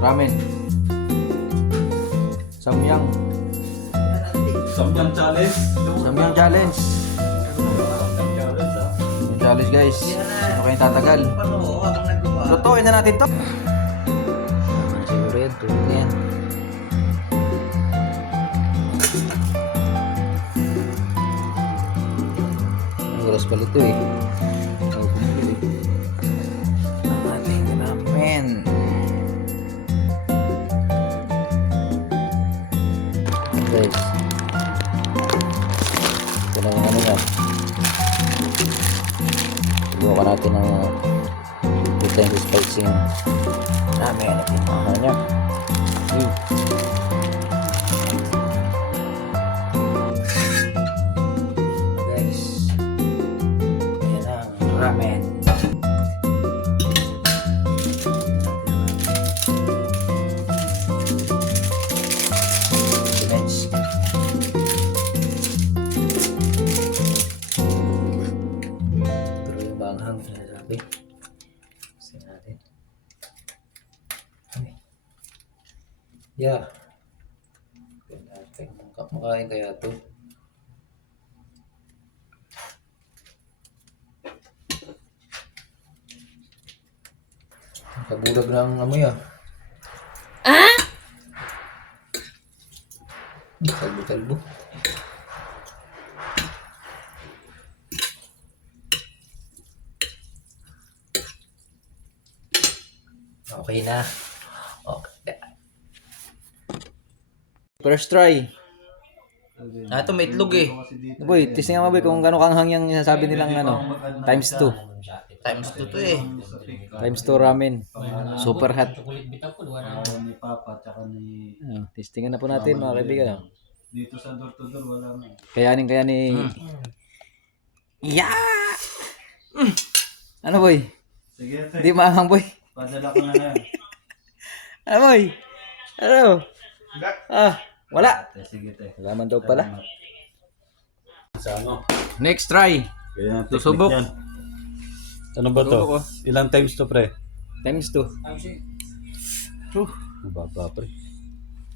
Ramen. Samyang. Samyang challenge. Samyang challenge. Samyang challenge guys. Ano kayong tatagal? Lutuin na natin to. Siguro yan. Tulog na yan. Ang oras pala ito eh. Ang ating ramen. Guys. Ito na yung ano nga. Subukan natin ng good time to spicy ng ramen. Ito yung mga niya. Guys. Ayan ang ramen. Pero yung banghang sinasabi. Gusto natin. Ay. Yeah. Makain kaya ito. Nakabulag ng amoy ah. Talbo-talbo. Okay na. Okay. First try. Ito may itlog eh. Boy, testing nga boy kung gano'ng kanghang yung sinasabi nilang ano. Times 2. Times 2 to eh. Times 2 ramen. Super hot. Ni Papa tsaka ni Testingan na po natin mga kaibigan. dito sa door to door wala na. Kayanin. Yeah! Ano boy? Sige, Hindi maanghang boy. padala ko na yan. Ano boy? Ano? Wala. Sige, te. Wala man daw pala. Sa ano? Next try. Kaya ang Susubok. technique yan. Ano ba Susubok, to? Ilang times to, pre? Times 2. Mababa, pre.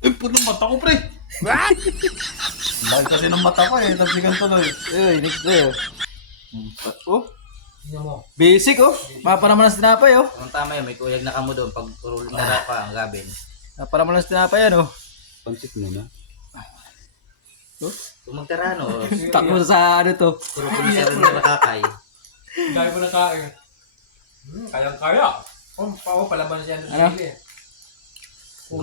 Eh, puno mata ko, pre! What? Bakit kasi ng mata ko eh, nagsigan tuloy. Next try. Oh. Basic oh. Mapa naman ang tinapay oh. Ang tama yun, may kuyag na kamo doon pag puro tara pa ang gabin. Mapa naman ang tinapay yan oh. Pansit mo na. Kung magtara no, Takbo sa ano to. puro pulisya rin na nakakay. Dahil mo na kain. Kayang-kaya. Palaban siya ng Ano? sili eh. Kung